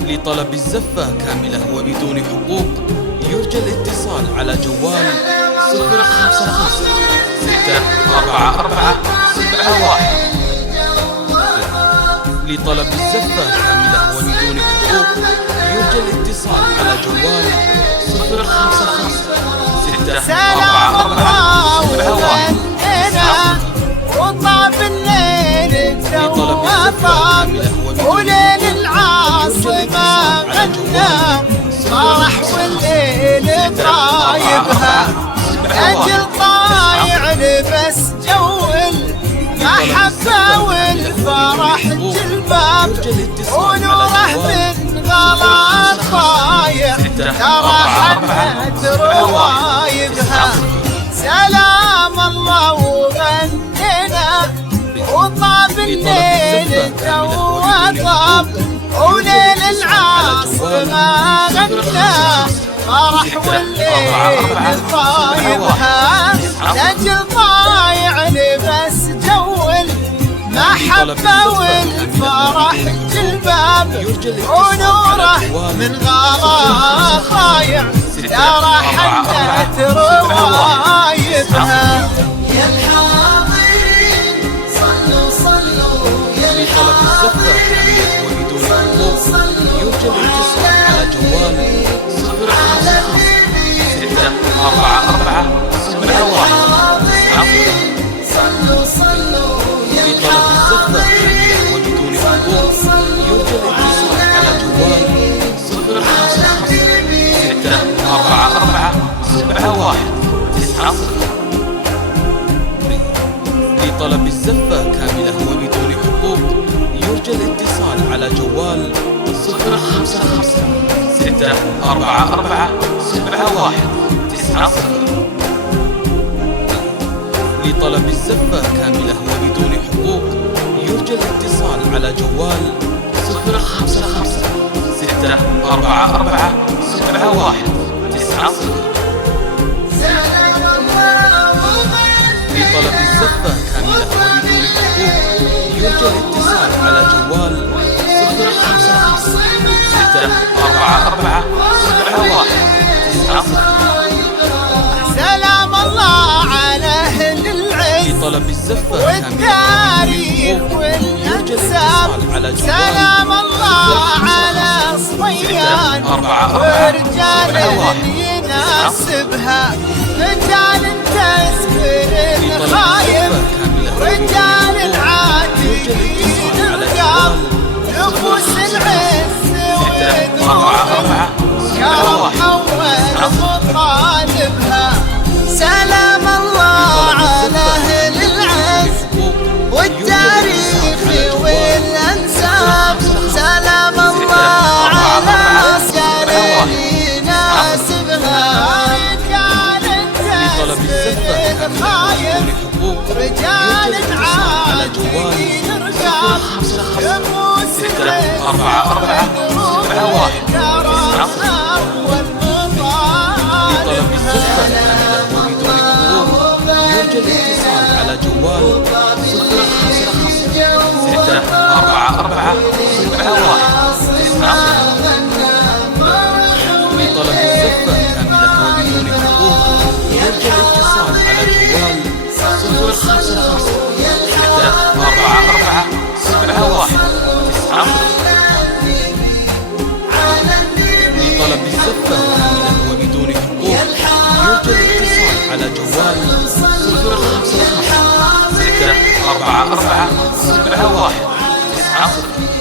لطلب الزفة كاملة وبدون حقوق يرجى الاتصال على جوال 055 644 71. لطلب الزفة كاملة وبدون حقوق يرجى الاتصال على جوال 055 644 71. وطاب الليل توافق وليل العاصمة غنى فرح والليل طايبها أجل طايع لبس جو المحبة والفرح جلباب ونوره من غلا طايع ترى حنت روايبها سلام الله وغنينا وطاب الليل توا طاب وليل العاصمة غنى فرح والليل طايبها نجل طايع لبس جو المحبة والفرح جلباب ونوره من غلا طايع ترى حنت روايبها. يا الحاضرين صلوا صلوا يا الحاضرين وبدون حقوق يرجى الاتصال على جوال 055 صلوا صلوا يا لطلب الزفة كاملة وبدون حقوق يرجى الاتصال على جوال 055 644 71. لطلب الزفة كاملة وبدون حقوق يرجى الاتصال على جوال 055 644 71. لطلب الزفة كاملة وبدون حقوق يرجى الاتصال على جوال 055 644 71. لطلب الزفة كاملة وبدون حقوق يرجى الاتصال على جوال 055 644 71. سلام الله على أهل العز لطلب الزفة والتاريخ والأنساب سلام الله على صبيان ورجال يناسبها رجال تسكر الخايف رجال العاتقين الرقاب نفوس العز ودموعها كرم أول مطالبها سلام الله على أهل العز والتاريخ والأنساب سلام الله على أسكار يناسبها رجال تسكر الخايف رجال عاتقين الرقاب نفوس العز ودموعها كرم أول لطلب الزفة كاملة وبدون حقوق يرجى الاتصال على جوال 055 644 71. لطلب الزفة كاملة وبدون حقوق يرجى الاتصال على جوال 055 644 71. لطلب الزفة كاملة وبدون حقوق يرجى الاتصال على جوال 055 644 71.